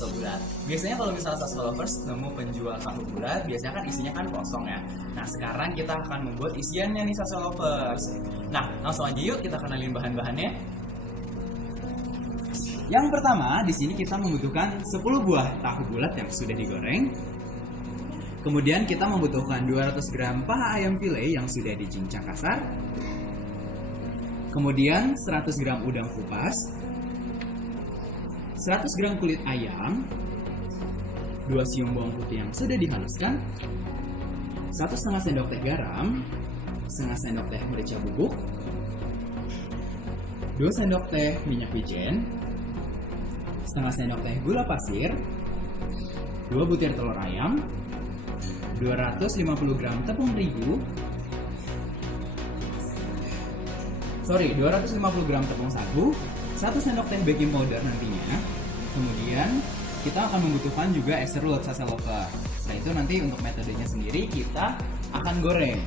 bakso bulat. Biasanya kalau misalnya Saso Lovers nemu penjual tahu bulat, biasanya kan isinya kan kosong ya. Nah sekarang kita akan membuat isiannya nih Saso Lovers. Nah langsung aja yuk kita kenalin bahan-bahannya. Yang pertama di sini kita membutuhkan 10 buah tahu bulat yang sudah digoreng. Kemudian kita membutuhkan 200 gram paha ayam file yang sudah dicincang kasar. Kemudian 100 gram udang kupas, 100 gram kulit ayam, 2 siung bawang putih yang sudah dihaluskan, 1,5 sendok teh garam, 1/2 sendok teh merica bubuk, 2 sendok teh minyak wijen, 1/2 sendok teh gula pasir, 2 butir telur ayam, 250 gram tepung terigu, 250 gram tepung sagu, 1 sendok teh baking powder nantinya. Kemudian kita akan membutuhkan juga es serut Saso Lovers. Setelah itu nanti untuk metodenya sendiri kita akan goreng.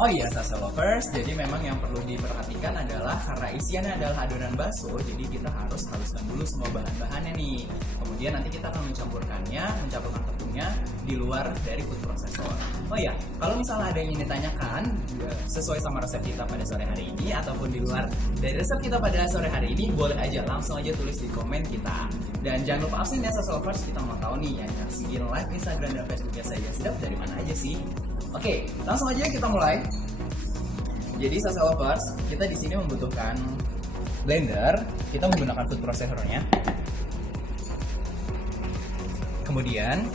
Oh iya Saso Lovers, jadi memang yang perlu diperhatikan adalah karena isiannya adalah adonan bakso, jadi kita harus haluskan dulu semua bahan-bahannya nih. Kemudian nanti kita akan mencampurkan tepungnya di luar dari food processor. Oh iya, kalau misalnya ada yang ingin ditanyakan sesuai sama resep kita pada sore hari ini ataupun di luar dari resep kita pada sore hari ini, boleh aja langsung aja tulis di komen kita. Dan jangan lupa absen ya Saso Lovers, kita mau tahu nih yang nyaksiin live Instagram dan Facebooknya Saya Sedap dari mana aja sih. Oke, langsung aja kita mulai. Jadi Saso Lovers, kita di sini membutuhkan blender, kita menggunakan food processor-nya. Kemudian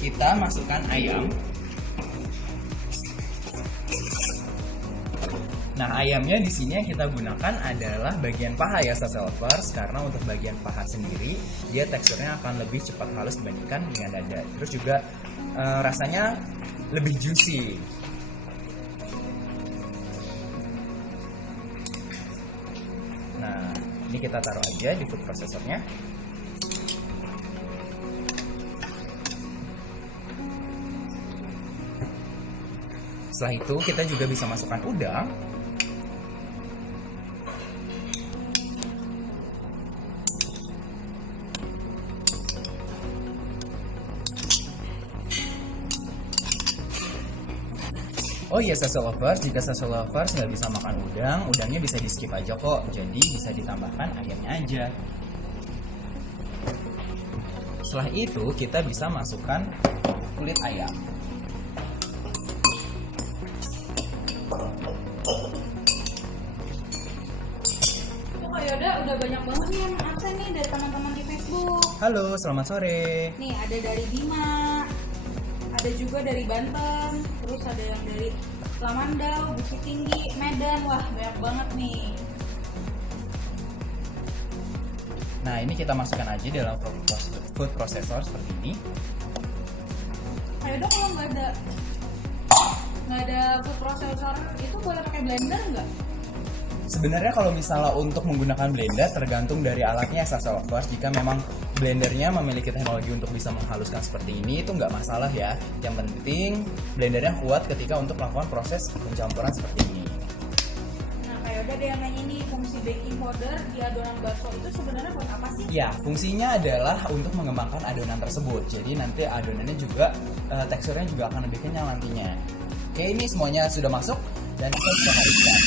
kita masukkan ayam. Nah, ayamnya di sini yang kita gunakan adalah bagian paha ya Saso Lovers, karena untuk bagian paha sendiri dia teksturnya akan lebih cepat halus dibandingkan dengan dada. Terus juga rasanya lebih juicy. Nah, ini kita taruh aja di food processornya. Setelah itu kita juga bisa masukkan udang. Oh iya Saso Lovers, jika Saso Lovers nggak bisa makan udang, udangnya bisa di skip aja kok. Jadi bisa ditambahkan ayamnya aja. Setelah itu kita bisa masukkan kulit ayam. Kak Yoda udah banyak banget nih yang absen nih dari teman-teman di Facebook. Halo, selamat sore. Nih ada dari Bima, ada juga dari Banten, terus ada yang dari Lamandau, Bukit Tinggi, Medan. Wah banyak banget nih. Nah ini kita masukkan aja dalam food processor seperti ini. Kak Yoda kalau nggak ada food processor itu boleh pakai blender nggak? Sebenarnya kalau misalnya untuk menggunakan blender tergantung dari alatnya Saso Lovers. Jika memang blendernya memiliki teknologi untuk bisa menghaluskan seperti ini, itu nggak masalah ya. Yang penting blendernya kuat ketika untuk melakukan proses pencampuran seperti ini. Nah Kak Yoda ada yang nanya nih, fungsi baking powder di adonan bakso itu sebenarnya buat apa sih? Ya, fungsinya adalah untuk mengembangkan adonan tersebut. Jadi nanti adonannya juga teksturnya juga akan lebih kenyal nantinya. Oke, ini semuanya sudah masuk dan kita bisa haluskan.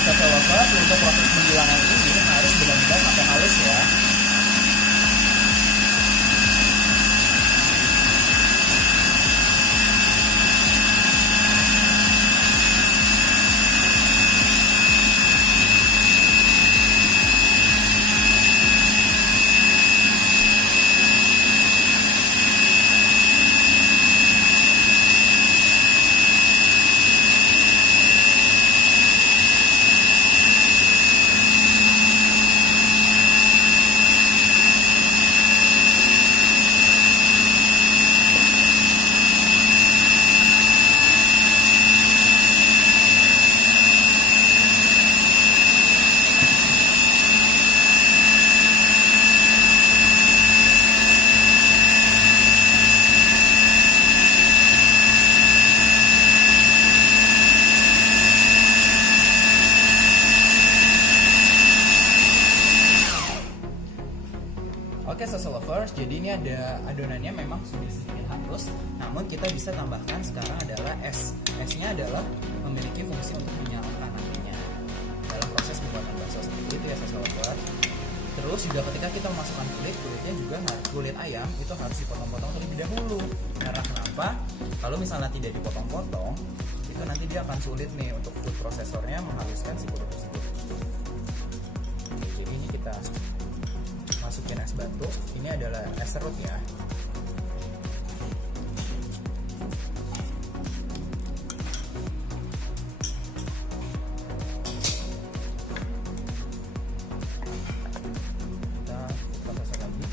Saso Lovers, untuk proses penggilangan ini harus benar-benar sampai halus ya. Oke, social lovers, jadi ini ada adonannya memang sudah sedikit halus, namun kita bisa tambahkan sekarang adalah es. Esnya adalah memiliki fungsi untuk menyalakan nantinya dalam proses pembuatan bakso seperti itu ya social lovers. Terus juga ketika kita memasukkan kulitnya juga kulit ayam itu harus dipotong-potong terlebih dahulu. Karena kenapa? Kalau misalnya tidak dipotong-potong, itu nanti dia akan sulit nih untuk food prosesornya menghaluskan si kulit tersebut. Oke, jadi ini kita masukin es batu. Ini adalah es serut ya. Kita proses lagi.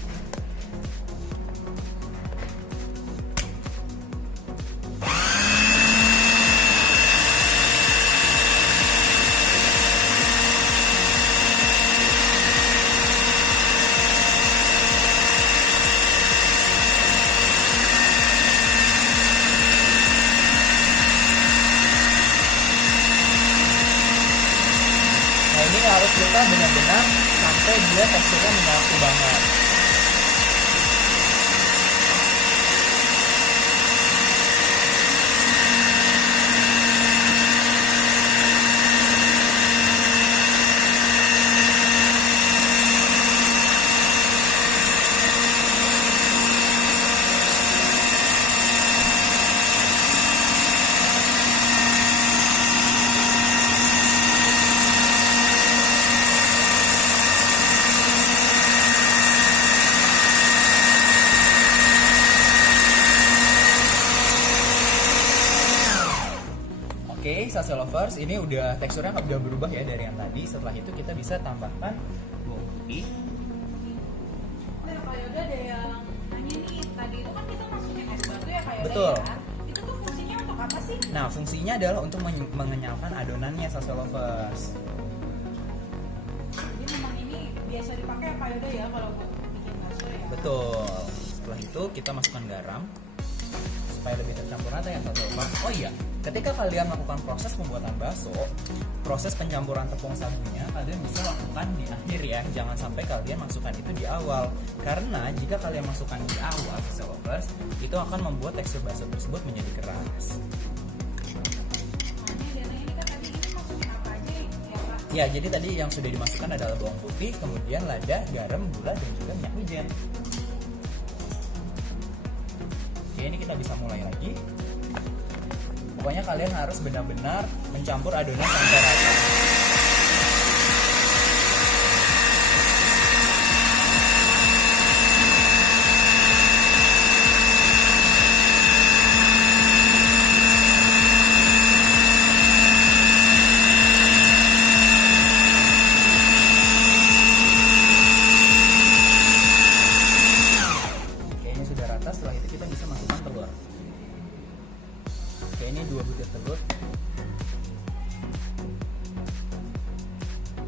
Nah ini harus kita benar-benar sampai dia teksturnya menyatu banget. Oke, salsa lovers, ini udah teksturnya udah berubah ya dari yang tadi. Setelah itu kita bisa tambahkan bawang putih. Oh ya Kak Yoga, ada yang nanya nih, tadi itu kan kita masukin es batu ya Kak Yoga. Betul. Ya? Itu tuh fungsinya untuk apa sih? Nah, fungsinya adalah untuk mengenyalkan adonannya salsa lovers. Jadi memang ini biasa dipakai ya Kak Yoga ya kalau buat bikin bakso ya. Betul. Setelah itu kita masukkan garam supaya lebih tercampur rata ya salsa lovers. Oh iya, ketika kalian melakukan proses pembuatan bakso, proses pencampuran tepung sagunya kalian bisa lakukan di akhir ya. Jangan sampai kalian masukkan itu di awal. Karena jika kalian masukkan di awal salsa lovers, itu akan membuat tekstur bakso tersebut menjadi keras. Nah, ini dia nanya ini kan tadi ini masukin apa aja ya Kak? Ya, jadi tadi yang sudah dimasukkan adalah bawang putih, kemudian lada, garam, gula, dan juga minyak wijen. Oke, ini kita bisa mulai lagi. Pokoknya kalian harus benar-benar mencampur adonan sampai rata. Oke, ini sudah rata. Setelah itu kita bisa masukkan telur. Oke, ini 2 butir telur.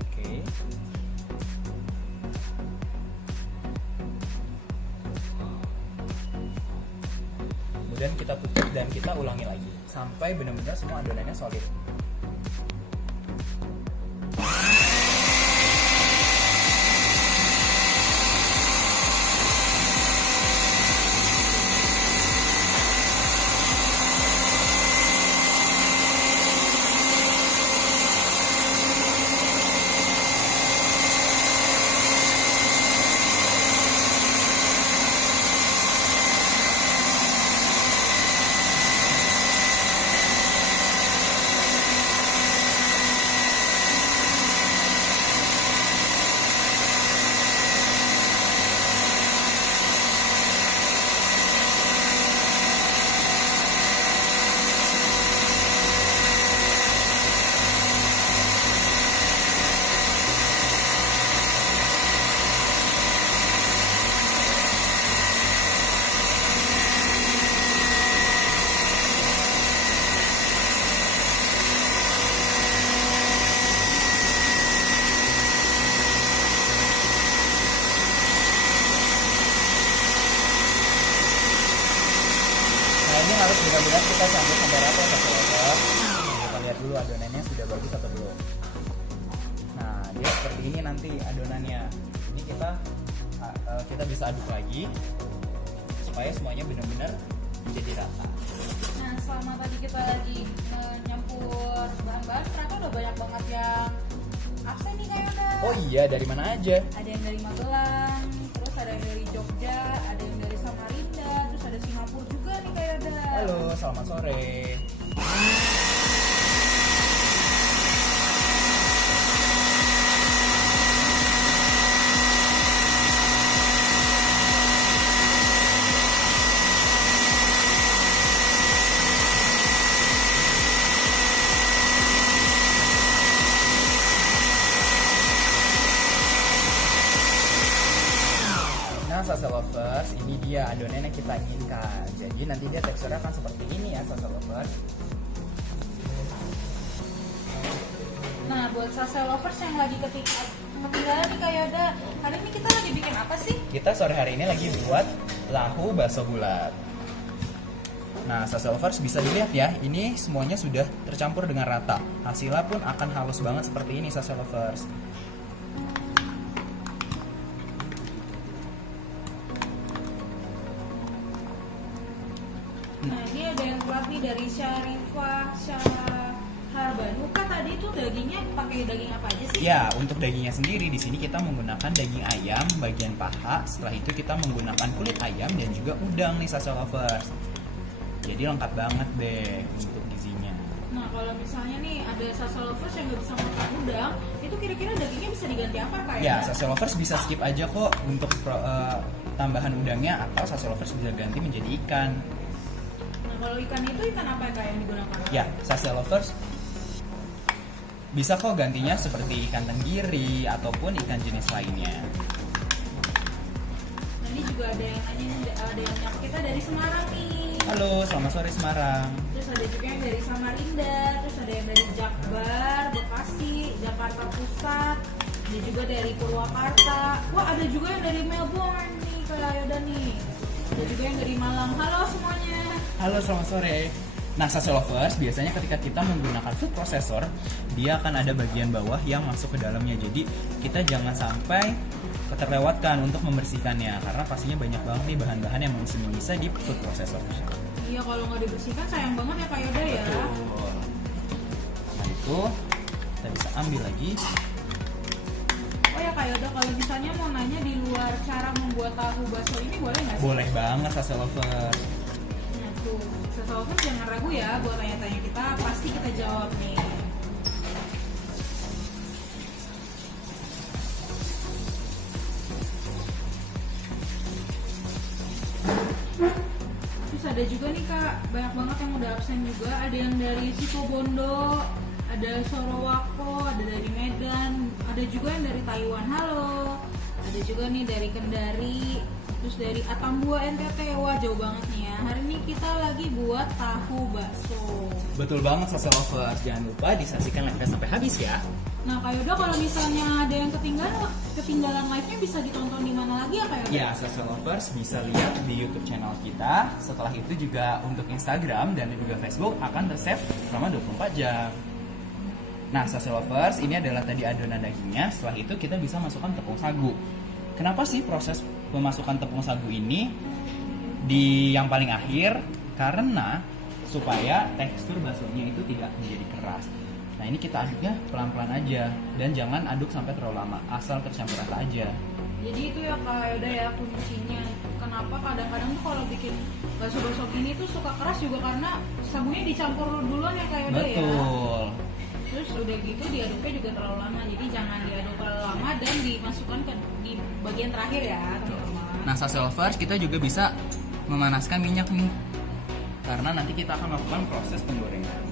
Oke. Kemudian kita tutup dan kita ulangi lagi sampai benar-benar semua adonannya solid. Nah ini harus benar-benar kita campur sampai rata ya sahabat. Kita lihat dulu adonannya sudah bagus atau belum. Nah dia seperti ini nanti adonannya. Ini kita kita bisa aduk lagi supaya semuanya benar-benar menjadi rata. Nah, selama tadi kita lagi nyampur bahan-bahan, ternyata udah banyak banget yang absen nih kayak udah. Oh iya, dari mana aja? Ada yang dari Magelang, terus ada yang dari Jogja, ada yang dari Samarinda, terus ada Singapura juga nih kayak udah. Halo, selamat sore. Nah, salsa lovers, ini dia adonan yang kita inginkan. Jadi nanti dia teksturnya akan seperti ini ya, salsa lovers. Nah, buat salsa lovers yang lagi ketinggalan nih kayak udah, hari ini kita lagi bikin apa sih? Kita sore hari ini lagi buat lahu bakso bulat. Nah, salsa lovers bisa dilihat ya, ini semuanya sudah tercampur dengan rata. Hasilnya pun akan halus banget seperti ini salsa lovers. Nah, ini ada yang pelatih dari Syarifah Syaharbanu. Kan tadi itu dagingnya pakai daging apa aja sih? Ya, untuk dagingnya sendiri di sini kita menggunakan daging ayam bagian paha. Setelah itu kita menggunakan kulit ayam dan juga udang nih salsa lovers. Jadi lengkap banget deh untuk gizinya. Nah, kalau misalnya nih ada salsa lovers yang nggak bisa makan udang, itu kira-kira dagingnya bisa diganti apa kayak? Ya, salsa lovers bisa skip aja kok untuk tambahan udangnya, atau salsa lovers bisa ganti menjadi ikan. Nah, kalau ikan itu ikan apa ya yang digunakan? Ya, salsa lovers bisa kok gantinya seperti ikan tenggiri ataupun ikan jenis lainnya. Nah, ini juga ada yang nanya, ada yang nyapa kita dari Semarang nih. Halo, selamat sore Semarang. Terus ada juga yang dari Samarinda, terus ada yang dari Jakbar, Bekasi, Jakarta Pusat, ada juga dari Purwakarta. Wah, ada juga yang dari Melbourne nih kayak Yoda nih. Ada juga yang dari Malang. Halo semuanya. Halo, selamat sore. Nah, salsa lovers biasanya ketika kita menggunakan food processor, dia akan ada bagian bawah yang masuk ke dalamnya. Jadi kita jangan sampai terlewatkan untuk membersihkannya, karena pastinya banyak banget nih bahan-bahan yang masih bisa di food processor. Iya, kalau nggak dibersihkan sayang banget ya Kak Yoda ya. Betul. Nah, itu kita bisa ambil lagi. Oh ya Kak Yoda, kalau misalnya mau nanya di luar cara membuat tahu bakso ini boleh nggak sih? Boleh banget salsa lovers. Nah tuh, sesuatu jangan ragu ya buat tanya-tanya kita, pasti kita jawab nih. Terus ada juga nih Kak, banyak banget yang udah absen juga. Ada yang dari Situbondo, ada Sorowako, ada dari Medan, ada juga yang dari Taiwan. Halo. Ada juga nih dari Kendari, terus dari Atambua NTT. Wah, jauh banget nih ya. Hari ini kita lagi buat tahu bakso. Betul banget salsa lovers. Jangan lupa disaksikan live sampai habis ya. Nah, Kak Yoda, kalau misalnya ada yang ketinggalan live-nya bisa ditonton di mana lagi ya Kak Yoda? Ya, salsa lovers bisa lihat di YouTube channel kita. Setelah itu juga untuk Instagram dan juga Facebook akan ter-save selama 24 jam. Nah, salsa lovers, ini adalah tadi adonan dagingnya. Setelah itu kita bisa masukkan tepung sagu. Kenapa sih proses pemasukan tepung sagu ini di yang paling akhir? Karena supaya tekstur baksonya itu tidak menjadi keras. Nah, ini kita aduknya pelan-pelan aja dan jangan aduk sampai terlalu lama, asal tercampur rata aja. Jadi itu ya Kak Yoda ya kuncinya. Kenapa kadang-kadang tuh kalau bikin bakso-bakso ini tuh suka keras juga karena sagunya dicampur duluan ya Kak Yoda ya. Betul. Terus udah gitu diaduknya juga terlalu lama, jadi jangan diaduk terlalu lama dan dimasukkan di bagian terakhir ya teman-teman. Nah, salsa lovers, kita juga bisa memanaskan minyak nih, karena nanti kita akan melakukan proses penggorengan.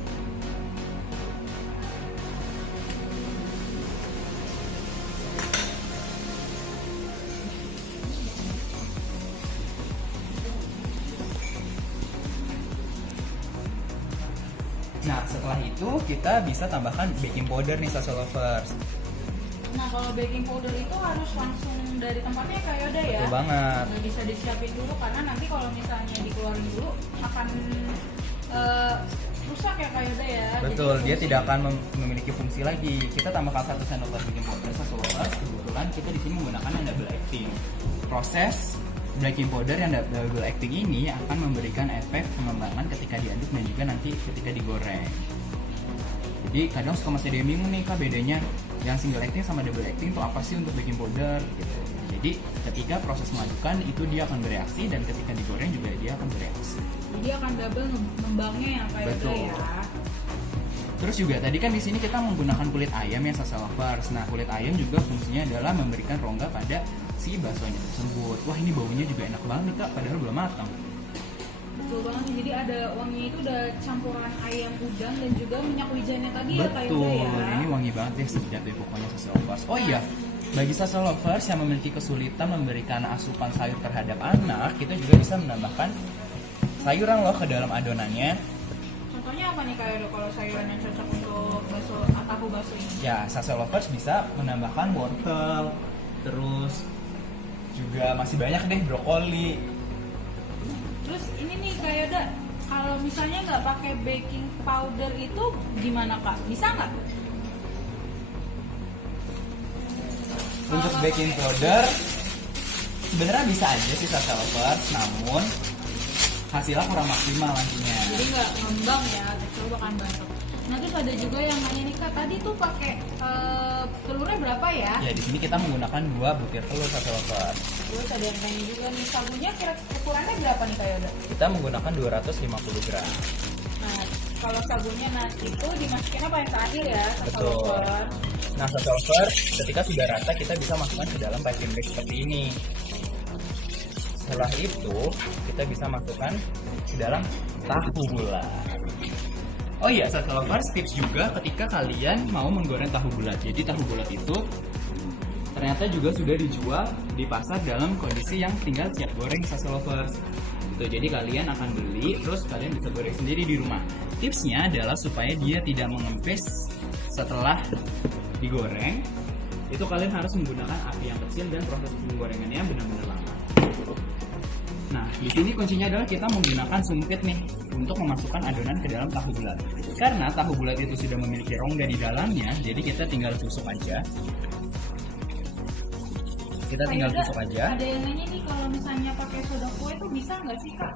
Nah, setelah itu kita bisa tambahkan baking powder nih salsa lovers. Nah, kalau baking powder itu harus langsung dari tempatnya Kak Yoda ya. Betul banget. Nggak bisa disiapin dulu karena nanti kalau misalnya dikeluarin dulu akan rusak ya Kak Yoda ya. Betul, Jadi dia tidak akan memiliki fungsi lagi. Kita tambahkan 1 sendok teh baking powder Sasso Lovers. Kebetulan kita di sini menggunakan yang double acting. Proses baking powder yang double acting ini akan memberikan efek pengembangan ketika diaduk dan juga nanti ketika digoreng. Jadi kadang suka masih ada yang bingung nih Kak, bedanya yang single acting sama double acting itu apa sih untuk baking powder gitu. Jadi ketika proses mengadukkan itu dia akan bereaksi dan ketika digoreng juga dia akan bereaksi. Jadi akan double ngembangnya ya Kak Yoda Betul. ya. Terus juga tadi kan di sini kita menggunakan kulit ayam ya Sasso Lovers. Nah, kulit ayam juga fungsinya adalah memberikan rongga pada si baksonya tersebut. Wah, ini baunya juga enak banget nih Kak, padahal belum matang. Betul banget nih, jadi ada wanginya itu udah campuran ayam udang dan juga minyak wijennya tadi ya Kak Yoda Betul, ya. ini wangi banget ya sedap ya pokoknya Sasso Lovers. Oh iya, bagi Sasso Lovers yang memiliki kesulitan memberikan asupan sayur terhadap anak, kita juga bisa menambahkan sayuran loh ke dalam adonannya. Contohnya apa nih Kak Yoda kalau sayuran yang cocok untuk bakso tahu bakso ini? Ya, Sasso Lovers bisa menambahkan wortel, terus juga masih banyak deh brokoli. Terus ini nih Kak Yoda, kalau misalnya nggak pakai baking powder itu gimana Kak? Bisa nggak? Untuk baking powder sebenarnya bisa aja sih Sasso Lovers, namun hasilnya kurang maksimal nantinya. Jadi nggak ngembang ya, teksturnya bakal bantet. Nah terus ada juga yang nanya nih Kak, tadi tuh pakai telurnya berapa ya? Ya di sini kita menggunakan 2 butir telur Sasso Lovers. Terus ada yang tanya juga nih, sagunya kira ukurannya berapa nih Kak Yoda? Kita menggunakan 250 gram. Nah kalau sagunya nanti itu dimasukin apa yang terakhir ya? Betul. Lovers. Nah, Sasso Lovers ketika sudah rata kita bisa masukkan ke dalam piping bag seperti ini. Setelah itu kita bisa masukkan ke dalam tahu bulat. Oh iya, Sasso Lovers, tips juga ketika kalian mau menggoreng tahu bulat. Jadi tahu bulat itu ternyata juga sudah dijual di pasar dalam kondisi yang tinggal siap goreng Sasso Lovers. Tuh, jadi kalian akan beli, terus kalian bisa goreng sendiri di rumah. Tipsnya adalah supaya dia tidak mengempes setelah digoreng. Itu kalian harus menggunakan api yang kecil dan proses penggorengannya benar-benar lama. Nah, di sini kuncinya adalah kita menggunakan sumpit nih untuk memasukkan adonan ke dalam tahu bulat. Karena tahu bulat itu sudah memiliki rongga di dalamnya, jadi kita tinggal tusuk aja. Kita tinggal tusuk aja. Ada yang nanya nih kalau misalnya pakai soda kue itu bisa nggak sih Kak?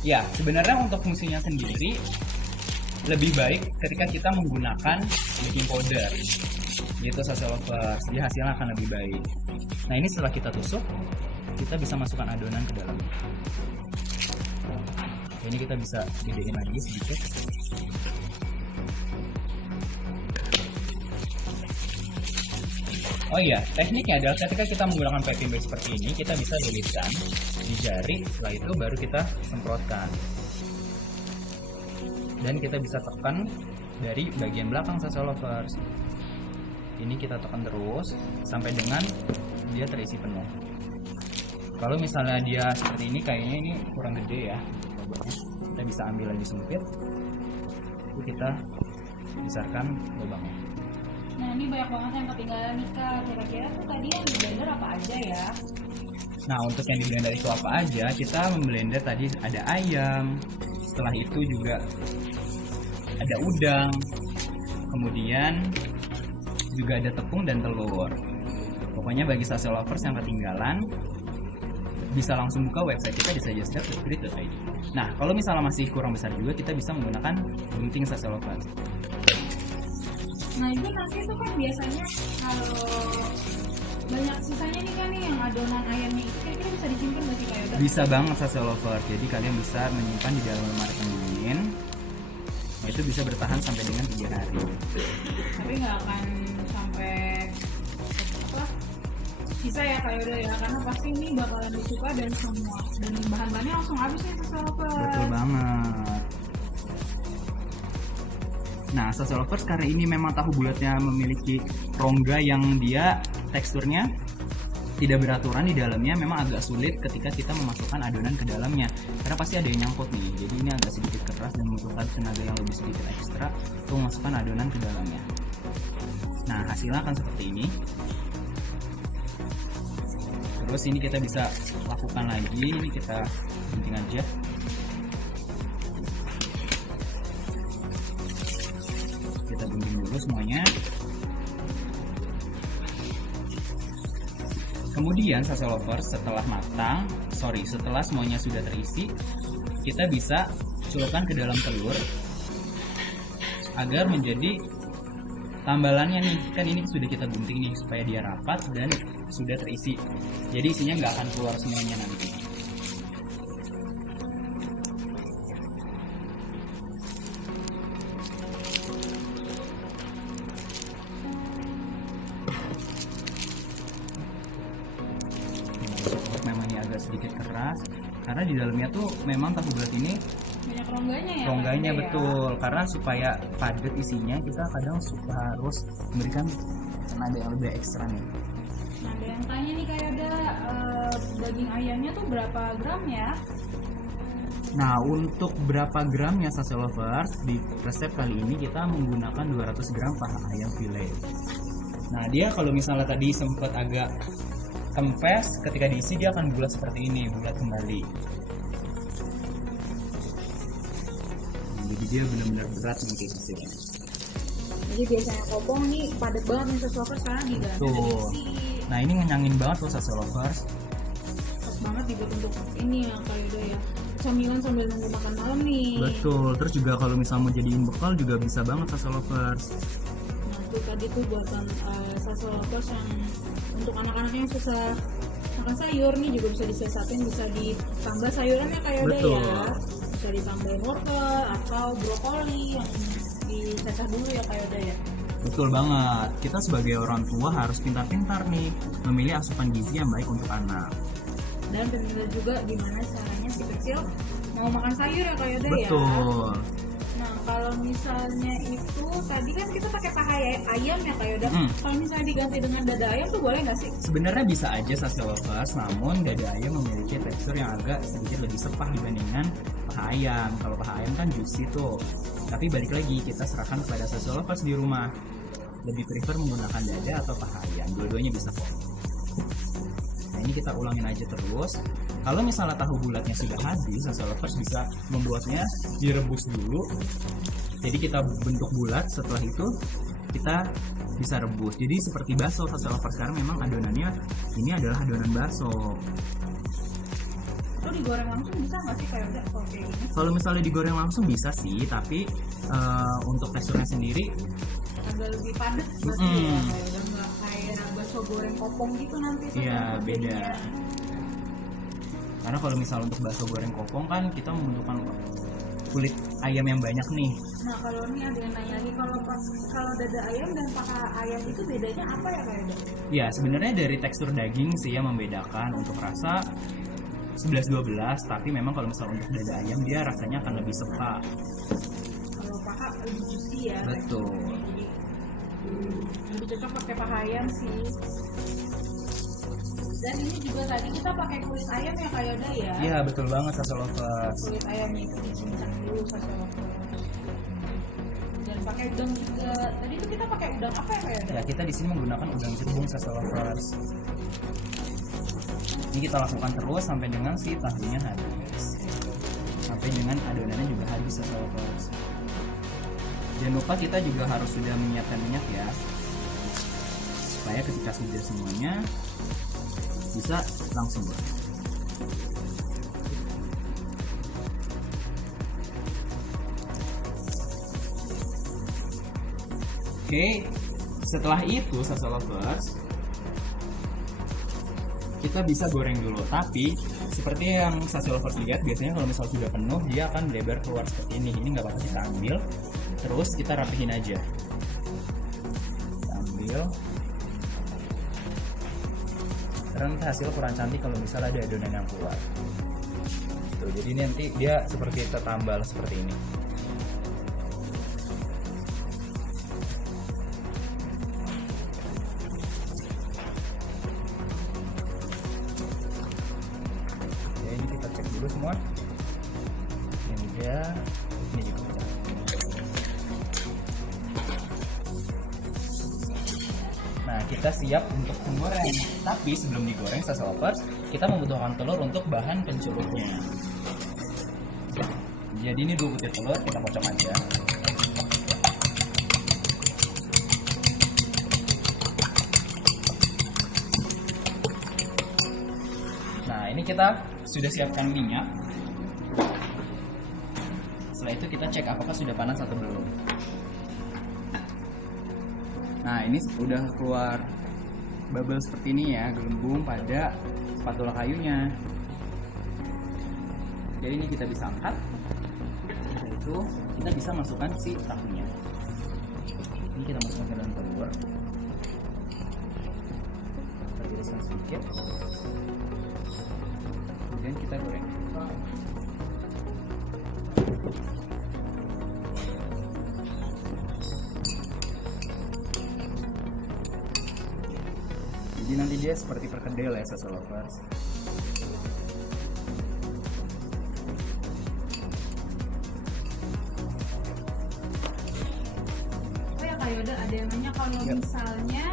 Ya, sebenarnya untuk fungsinya sendiri lebih baik ketika kita menggunakan baking powder. Gitu Sasso Lovers, jadi hasilnya akan lebih baik. Nah, ini setelah kita tusuk, kita bisa masukkan adonan ke dalam. Ini kita bisa gedein lagi sedikit. Oh iya, tekniknya adalah ketika kita menggunakan piping bag seperti ini, kita bisa lilitkan di jari, setelah itu baru kita semprotkan. Dan kita bisa tekan dari bagian belakang Sasso Lovers. Ini kita tekan terus sampai dengan dia terisi penuh. Kalau misalnya dia seperti ini, kayaknya ini kurang gede ya, kita bisa ambil lagi sumpit, lalu kita besarkan lubangnya. Nah ini banyak banget yang ketinggalan nih Kak. Kira-kira tuh tadi yang di blender apa aja ya? Nah, untuk yang di blender itu apa aja? Kita memblender tadi ada ayam, setelah itu juga ada udang, kemudian juga ada tepung dan telur. Pokoknya bagi Sasso Lovers yang ketinggalan, bisa langsung buka website kita di sajastep.id. Nah, kalau misalnya masih kurang besar juga, kita bisa menggunakan gunting Sasso Lovers. Nah itu nanti tuh kan biasanya kalau banyak sisanya nih kan nih yang adonan ayamnya itu kira-kira bisa disimpan nggak sih Kak Yoda? Bisa banget Sasso Lovers, jadi kalian bisa menyimpan di dalam lemari pendingin. Nah, itu bisa bertahan sampai dengan 3 hari. Tapi nggak akan sampai apa sisa ya Kak Yoda ya, karena pasti ini bakalan disuka dan semua dan bahan-bahannya langsung habis nih Sasso Lovers. Betul banget. Nah, Sasso Lovers karena ini memang tahu bulatnya memiliki rongga yang dia teksturnya tidak beraturan di dalamnya, memang agak sulit ketika kita memasukkan adonan ke dalamnya karena pasti ada yang nyangkut nih. Jadi ini agak sedikit keras dan membutuhkan tenaga yang lebih sedikit ekstra untuk memasukkan adonan ke dalamnya. Nah, hasilnya akan seperti ini. Terus ini kita bisa lakukan lagi, ini kita gunting aja. kita gunting dulu semuanya. Kemudian Saso Lovers setelah setelah semuanya sudah terisi, kita bisa celupkan ke dalam telur agar menjadi tambalannya nih. Kan ini sudah kita gunting nih supaya dia rapat dan sudah terisi. Jadi isinya nggak akan keluar semuanya nanti. Memangnya agak sedikit keras karena di dalamnya tuh memang tahu bulat ini banyak rongganya ya. rongganya Pak, betul, karena supaya padat isinya kita kadang suka harus memberikan tenaga yang lebih ekstra nih. Nah, ada yang tanya nih kayak ada daging ayamnya tuh berapa gram ya? Nah, untuk berapa gramnya Saso Lovers, di resep kali ini kita menggunakan 200 gram paha ayam file. Nah, dia kalau misalnya tadi sempat agak kempes, ketika diisi dia akan bulat seperti ini, bulat kembali. Jadi dia benar-benar berat nanti hasilnya. Jadi biasanya kopong nih padat banget nih Saso Lovers karena diganti Tuh. diisi. Nah, ini ngenyangin banget tuh Saso Lovers. Pas banget dibuat untuk ini ya kayak udah ya. Camilan sambil nunggu makan malam nih. Betul. Terus juga kalau misalnya mau jadiin bekal juga bisa banget Saso Lovers. Nah, itu tadi tuh buatan Saso Lovers yang untuk anak-anaknya yang susah makan sayur nih juga bisa disiasatin, bisa ditambah sayurannya kayak udah Betul. ya. Bisa ditambahin wortel atau brokoli yang dicacah dulu ya kayak udah ya. Betul banget. Kita sebagai orang tua harus pintar-pintar nih memilih asupan gizi yang baik untuk anak. Dan pintar juga gimana caranya si kecil mau makan sayur ya kayak udah ya. Betul. Nah kalau misalnya itu tadi kan kita pakai paha ayam ya kayak udah. Kalau misalnya diganti dengan dada ayam tuh boleh nggak sih? Sebenarnya bisa aja Saso Lovers, namun dada ayam memiliki tekstur yang agak sedikit lebih sepah dibandingkan paha ayam. Kalau paha ayam kan juicy tuh. Tapi balik lagi kita serahkan kepada Saso Lovers di rumah. Lebih prefer menggunakan dada atau paha ayam, dua-duanya bisa kok. Nah, ini kita ulangin aja terus. Kalau misalnya tahu bulatnya sudah habis, Saso Lovers bisa membuatnya direbus dulu. Jadi kita bentuk bulat, setelah itu kita bisa rebus. Jadi seperti bakso Saso Lovers, karena memang adonannya ini adalah adonan bakso. Itu digoreng langsung bisa nggak sih kayak udah kalau kayak gini? Kalau misalnya digoreng langsung bisa sih, tapi untuk teksturnya sendiri Agak lebih padat berarti ya, kayak udah nggak kayak bakso goreng kopong gitu nanti. iya beda. Karena kalau misalnya untuk bakso goreng kopong kan kita membutuhkan kulit ayam yang banyak nih. Nah kalau ini ada yang nanya lagi kalau dada ayam dan paha ayam itu bedanya apa ya kayak udah? Ya sebenarnya dari tekstur daging sih yang membedakan. Untuk rasa 11-12, tapi memang kalau misalnya untuk dada ayam dia rasanya akan lebih sepah. Kalau paha lebih juicy ya. Betul. Jadi lebih cocok pakai paha ayam sih. Dan ini juga tadi kita pakai kulit ayam ya kayak udah ya. Iya betul banget Saso Lovers. Kulit ayamnya itu dicincang dulu Saso Lovers. Dan pakai udang juga. Tadi itu kita pakai udang apa ya kayak udah? Ya kita di sini menggunakan udang cebung Saso Lovers. Ini kita lakukan terus sampai dengan si tahunya habis. Sampai dengan adonannya juga habis Saso Lovers. Jangan lupa kita juga harus sudah menyiapkan minyak ya, supaya ketika sudah semuanya bisa langsung goreng. Oke, setelah itu Saso Lovers kita bisa goreng dulu. Tapi seperti yang Saso Lovers lihat, biasanya kalau misalnya sudah penuh dia akan lebar keluar seperti ini. Ini nggak apa-apa, kita ambil terus kita rapihin aja. Kita ambil. Karena nanti hasil kurang cantik kalau misalnya ada adonan yang keluar. Tuh, jadi nanti dia seperti tertambal seperti ini. Oke, ini kita cek dulu semua. Ini dia, ini juga udah. Nah, kita siap untuk menggoreng. Tapi sebelum digoreng Saso Lovers, kita membutuhkan telur untuk bahan pencelupnya. Jadi ini 2 butir telur, kita kocok aja. kita sudah siapkan minyak. Setelah itu kita cek apakah sudah panas atau belum. Nah, ini udah keluar bubble seperti ini ya, gelembung pada spatula kayunya. Jadi ini kita bisa angkat. Setelah itu kita bisa masukkan si tahunya. Ini kita masukkan ke dalam telur. Kita tiriskan sedikit. Kemudian kita goreng. Jadi nanti dia seperti perkedel ya, Sasso Lovers. Oh ya Kak Yoda, ada yang nanya kalau misalnya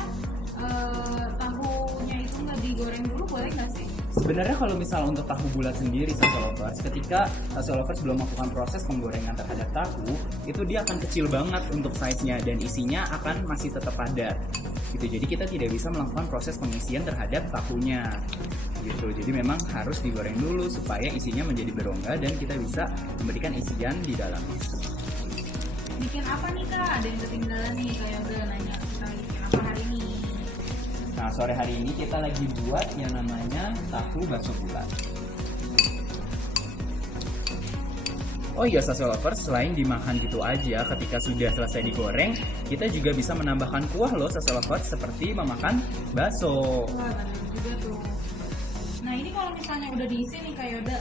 tahunya itu nggak digoreng dulu boleh nggak sih? Sebenarnya kalau misal untuk tahu bulat sendiri, Sasso Lovers, ketika Sasso Lovers belum melakukan proses penggorengan terhadap tahu, itu dia akan kecil banget untuk size-nya dan isinya akan masih tetap padat. Gitu. Jadi kita tidak bisa melakukan proses pengisian terhadap tahunya. Gitu. Jadi memang harus digoreng dulu supaya isinya menjadi berongga dan kita bisa memberikan isian di dalamnya. Bikin apa nih Kak? Ada yang ketinggalan nih, kayak udah nanya kita bikin apa hari ini? Nah, sore hari ini kita lagi buat yang namanya tahu bakso bulat. Oh iya, Sasso Lovers, selain dimakan gitu aja ketika sudah selesai digoreng, kita juga bisa menambahkan kuah loh, Sasso Lovers, seperti memakan bakso. Wah, bener juga tuh. Nah, ini kalau misalnya udah diisi nih Kak Yoda,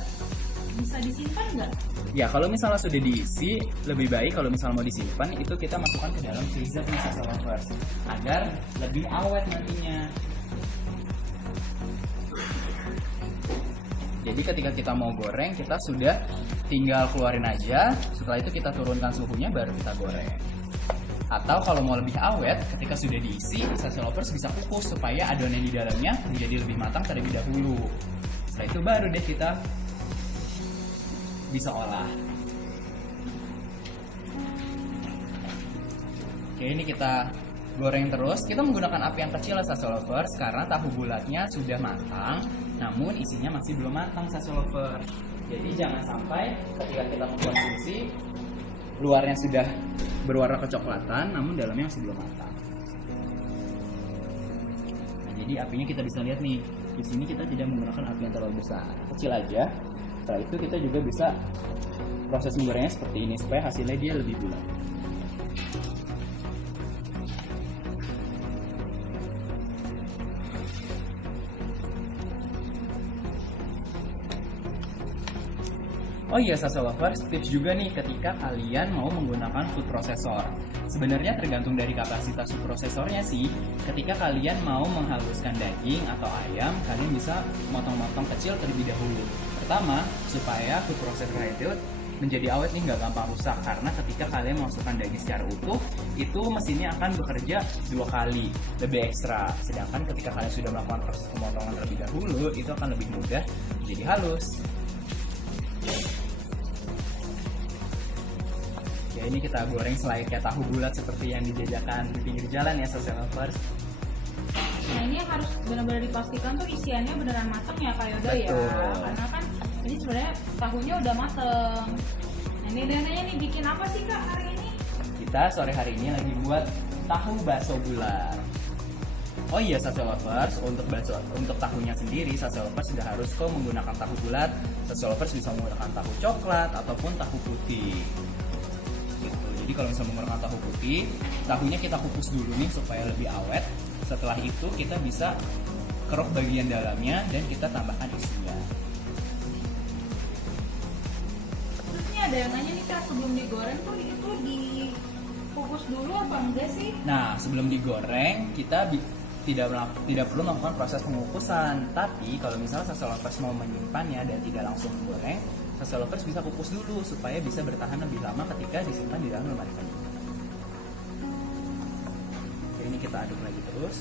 bisa disimpan nggak? Ya, kalau misalnya sudah diisi, lebih baik kalau misalnya mau disimpan, itu kita masukkan ke dalam freezer nih, Sasso Lovers, agar lebih awet nantinya. Jadi ketika kita mau goreng, kita sudah tinggal keluarin aja. Setelah itu kita turunkan suhunya, baru kita goreng. Atau kalau mau lebih awet, ketika sudah diisi, Sasso Lovers bisa kukus supaya adonan di dalamnya menjadi lebih matang terlebih dahulu. Setelah itu baru deh kita bisa olah. Oke, ini kita goreng terus. Kita menggunakan api yang kecil, Sasso Lovers, karena tahu bulatnya sudah matang, namun isinya masih belum matang, Sasso Lovers. Jadi jangan sampai ketika kita mengkonsumsi, luarnya sudah berwarna kecoklatan, namun dalamnya masih belum matang. Nah, jadi apinya kita bisa lihat nih. Di sini kita tidak menggunakan api yang terlalu besar, kecil aja. Setelah itu kita juga bisa proses menggorengnya seperti ini supaya hasilnya dia lebih bulat. Oh iya, Sasso Lovers, tips juga nih ketika kalian mau menggunakan food processor. Sebenarnya tergantung dari kapasitas food processornya sih. Ketika kalian mau menghaluskan daging atau ayam, kalian bisa motong-motong kecil terlebih dahulu. Pertama, supaya food processor itu menjadi awet nih, nggak gampang rusak. Karena ketika kalian memasukkan daging secara utuh, itu mesinnya akan bekerja 2 kali lebih ekstra. Sedangkan ketika kalian sudah melakukan proses pemotongan terlebih dahulu, itu akan lebih mudah menjadi halus. Ya, ini kita goreng selayaknya tahu bulat seperti yang dijajakan di pinggir jalan ya, Sasso Lovers. Nah, ini harus benar-benar dipastikan tuh isiannya beneran matang ya Kak Yoda ya. Betul. Karena kan ini sebenarnya tahunya udah mateng. Nah, ini dananya nih bikin apa sih Kak hari ini? Kita sore hari ini lagi buat tahu bakso bulat. Oh iya, Sasso Lovers, untuk tahunya sendiri, Sasso Lovers sudah harus menggunakan tahu bulat. Sasso Lovers bisa menggunakan tahu coklat ataupun tahu putih. Gitu. Jadi kalau misalnya menggunakan tahu putih, tahunya kita kukus dulu nih supaya lebih awet. Setelah itu kita bisa kerok bagian dalamnya dan kita tambahkan isinya. Terus nih ada yang nanya nih Kak, sebelum digoreng tuh itu dikukus dulu apa enggak sih? Nah, sebelum digoreng kita tidak perlu melakukan proses pengukusan. Tapi kalau misalnya Sasso Lovers mau menyimpannya dan tidak langsung goreng, Sasso Lovers bisa kukus dulu supaya bisa bertahan lebih lama ketika disimpan di dalam lemari pendingin. Oke, ini kita aduk lagi terus.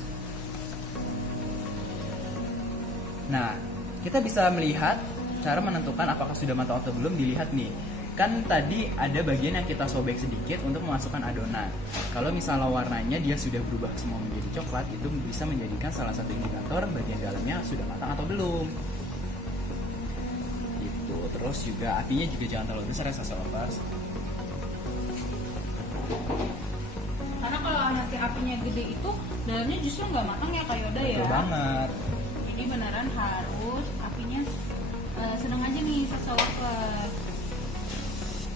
Nah, kita bisa melihat cara menentukan apakah sudah matang atau belum. Dilihat nih, kan tadi ada bagian yang kita sobek sedikit untuk memasukkan adonan. Kalau misalnya warnanya dia sudah berubah semua menjadi coklat, itu bisa menjadikan salah satu indikator bagian dalamnya sudah matang atau belum. Terus juga apinya juga jangan terlalu besar ya Sasa Lovers. Karena kalau nanti apinya gede itu dalamnya justru nggak matang ya Kak Yoda ya. Betul banget. Jadi beneran harus apinya sedang aja nih Sasa Lovers.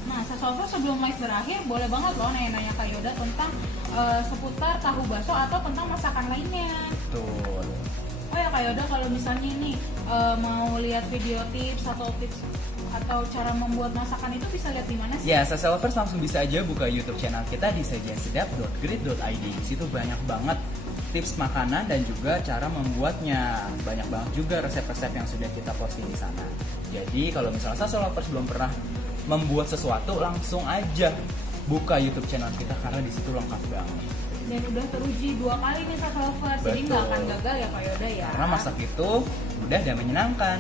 Nah, Sasa Lovers sebelum live berakhir boleh banget loh nanya-nanya Kak Yoda tentang seputar tahu bakso atau tentang masakan lainnya. Betul. Oh ya Kak Yoda, kalau misalnya ini mau lihat video tips atau cara membuat masakan itu bisa lihat di mana sih? Ya, Sasa Lovers langsung bisa aja buka YouTube channel kita di sajiansedap.grid.id. Di situ banyak banget tips makanan dan juga cara membuatnya. Banyak banget juga resep-resep yang sudah kita posting di sana. Jadi kalau misalnya Sasa Lovers belum pernah membuat sesuatu, langsung aja buka YouTube channel kita karena di situ lengkap banget. Dan udah teruji 2 kali nih Sasa Lovers, jadi nggak akan gagal ya Kak Yoda ya. Karena masak itu mudah dan menyenangkan.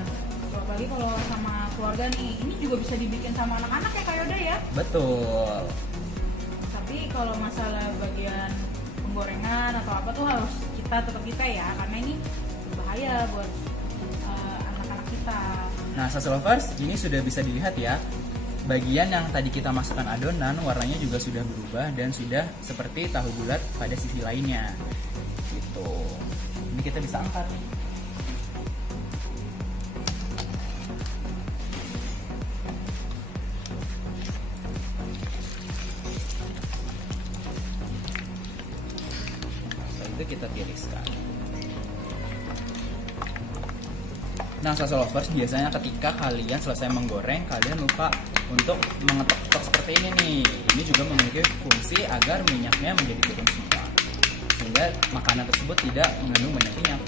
Apalagi kalau sama keluarga nih, ini juga bisa dibikin sama anak-anak ya Kak Yoda ya. Betul. Tapi kalau masalah bagian penggorengan atau apa tuh harus tetap kita ya, karena ini berbahaya buat anak-anak kita. Nah, Sasa Lovers, ini sudah bisa dilihat ya. Bagian yang tadi kita masukkan adonan warnanya juga sudah berubah dan sudah seperti tahu bulat pada sisi lainnya. Gitu. Ini kita bisa angkat. Setelah itu kita tiriskan. Nah, Sasa Lovers, biasanya ketika kalian selesai menggoreng, kalian lupa untuk mengetok-ketok seperti ini nih. Ini juga memiliki fungsi agar minyaknya menjadi turun semua, sehingga makanan tersebut tidak mengandung banyak minyak.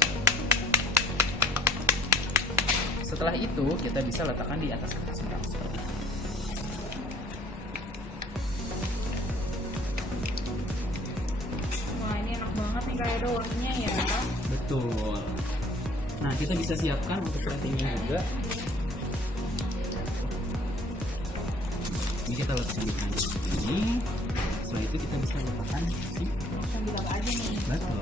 Setelah itu, kita bisa letakkan di atas kertas merah seperti ini. Wah, ini enak banget nih kayak ada wanginya ya. Betul. Nah, kita bisa siapkan untuk platingnya juga. Ini kita letakkan di tangan seperti ini. Setelah itu kita bisa letakkan si Sambil apa aja nih. betul.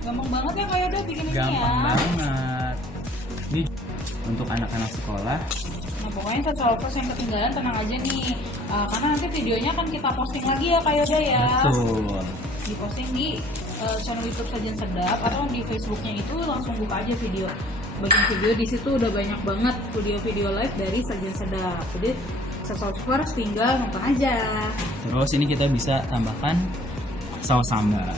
Gampang banget ya Kak Yoda bikin ini ya. Gampang banget. Ini untuk anak-anak sekolah. Nah pokoknya Sasa Lovers yang ketinggalan tenang aja nih, karena nanti videonya kan kita posting lagi ya Kak Yoda ya. Betul. Diposting di channel YouTube Sajian Sedap atau di Facebooknya itu langsung buka aja video. Bagian video di situ udah banyak banget video-video live dari Sajian Sedap. Jadi Sasa Lovers tinggal nonton aja. Terus ini kita bisa tambahkan saus sambal.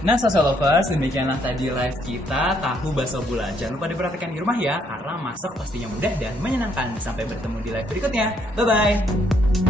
Nah, Sasa Lovers, demikianlah tadi live kita tahu bakso bulat. Jangan lupa diperhatikan di rumah ya, karena masak pastinya mudah dan menyenangkan. Sampai bertemu di live berikutnya. Bye-bye!